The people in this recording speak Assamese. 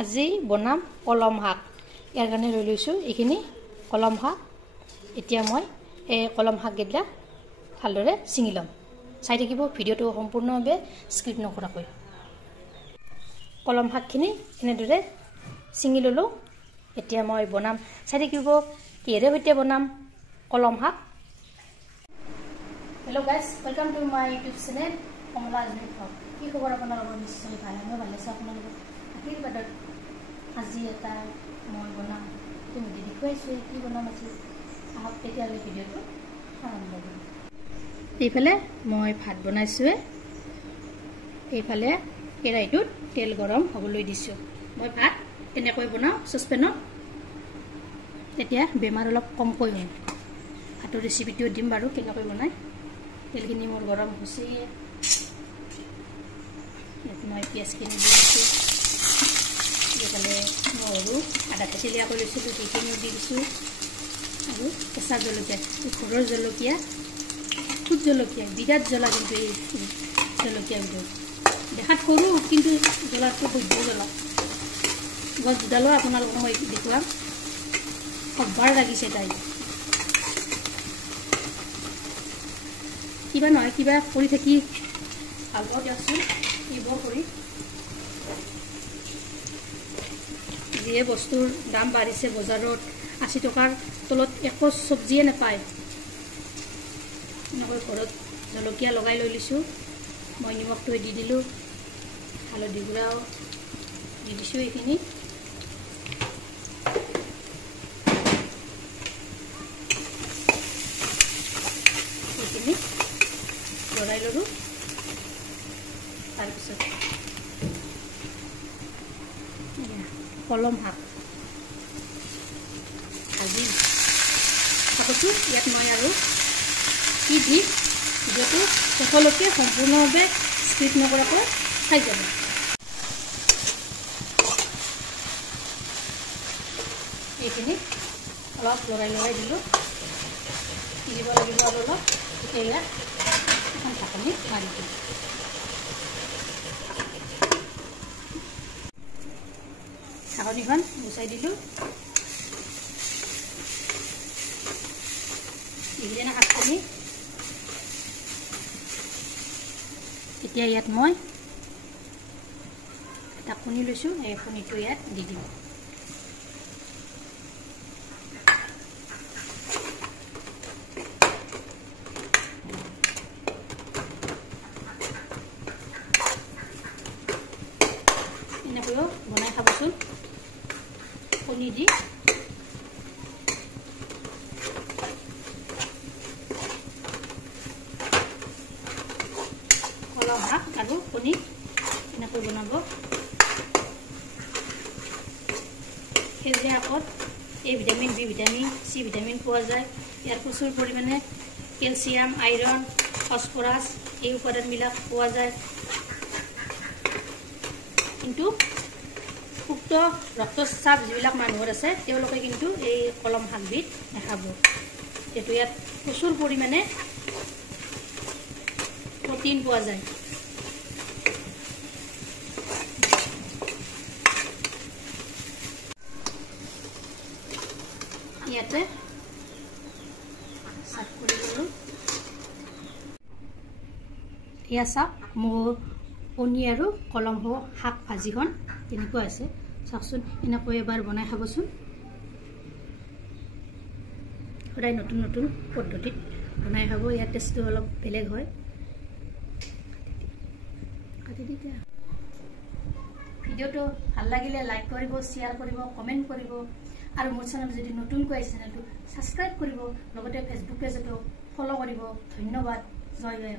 আজি বনাম কলম শাক। ইয়াৰ কাৰণে লৈ লৈছোঁ এইখিনি কলম শাক। এতিয়া মই এই কলম শাককেইটা ভালদৰে ছিঙি ল'ম। চাই থাকিব ভিডিঅ'টো সম্পূৰ্ণভাৱে স্কিপ নকৰাকৈ। কলম শাকখিনি এনেদৰে ছিঙি ল'লোঁ। এতিয়া মই বনাম, চাই থাকিব কিহেৰে সৈতে বনাম কলম শাক। Hello' guys, welcome to my YouTube channel Kamala Azmi blog. কি খবৰ আপোনালোকৰ? নিশ্চয় ভাল। মই ভালে আছোঁ। আপোনালোকৰ আশীৰ্বাদত আজি এটা মই বনাম, তুমি দেখুৱাইছোঁ কি বনাম আজি। আহক তেতিয়াহ'লে ভিডিঅ'টো আৰম্ভ কৰিম। এইফালে মই ভাত বনাইছোঁৱে, এইফালে কেৰাহীটোত তেল গৰম হ'বলৈ দিছোঁ। মই ভাত তেনেকৈ বনাওঁ চচপেনত, তেতিয়া বেমাৰ অলপ কমকৈ হয়। ভাতৰ ৰেচিপিটো দিম বাৰু কেনেকৈ বনায়। তেলখিনি মোৰ গৰম হৈছে। ইয়াত মই পিঁয়াজখিনি দি দিছোঁ। এইফালে নহৰু আধা থেতেলীয়াকৈ লৈছিলোঁ, সেইখিনিও দি দিছোঁ। আৰু কেঁচা জলকীয়া, ঘৰৰ জলকীয়া, ফুট জলকীয়া, বিৰাট জ্বলা কিন্তু এই জলকীয়াবিধ। দেখাত সৰু কিন্তু জ্বলাটো বৈদ্য জ্বলা। গছ দুডালো আপোনালোকক মই দেখুৱাম, সবাৰ লাগিছে তাই। কিবা নহয় কিবা কৰি থাকি ভাল পাওঁ দিয়কচোন। এইবোৰ কৰি যিয়ে বস্তুৰ দাম বাঢ়িছে বজাৰত, 80 টকাৰ তলত একো চব্জিয়ে নাপায়। এনেকৈ ঘৰত জলকীয়া লগাই লৈ লৈছোঁ। মই নিমখটো দি দিলোঁ, হালধি গুড়াও দি দিছোঁ। এইখিনি লৰাই ল'লোঁ। তাৰপিছত কলম শাক ভাজি থাকোঁ। ইয়াত মই আৰু কি দি ভিডিঅ'টো শেষলৈকে সম্পূৰ্ণভাৱে স্কিপ নকৰাকৈ চাই যাব। এইখিনি অলপ লৰাই দিলোঁ, দিব লাগিব আৰু অলপ। এতিয়া এখন ঢাকনি মাৰি দিওঁ। ঢাকনিখন গুচাই দিলোঁ। এইকেইদিন শাকখিনি এতিয়া ইয়াত মই এটা কণী লৈছোঁ, এই কণীটো ইয়াত দি দিম। এনেকৈও বনাই খাবচোন কণী দি। কলম শাক আৰু কণী এনেকৈ বনাব। সেউজীয়া শাকত A vitamin, B vitamin, C vitamin পোৱা যায়। ইয়াৰ প্ৰচুৰ পৰিমাণে কেলছিয়াম, আইৰণ, ফচফৰাছ এই উপাদানবিলাক পোৱা যায়। কিন্তু উক্ত ৰক্তচাপ যিবিলাক মানুহৰ আছে তেওঁলোকে কিন্তু এই কলম শাকবিধ নাখাব। যিহেতু ইয়াত প্ৰচুৰ পৰিমাণে প্ৰটিন পোৱা যায়। ইয়াতে চাফ কৰি ল'লোঁ। এয়া চাওক মোৰ কণী আৰু কলম শাক ভাজিখন তেনেকুৱা আছে। চাওকচোন, এনেকৈ এবাৰ বনাই খাবচোন। সদায় নতুন নতুন পদ্ধতিত বনাই খাব, ইয়াৰ টেষ্টটো অলপ বেলেগ হয়। ভিডিঅ'টো ভাল লাগিলে লাইক কৰিব, শ্বেয়াৰ কৰিব, কমেণ্ট কৰিব। আৰু মোৰ চেনেল যদি নতুনকৈ আহিছে চেনেলটো ছাবস্ক্ৰাইব কৰিব, লগতে ফেচবুক পেজতো ফ'ল' কৰিব। ধন্যবাদ। জয় জয়।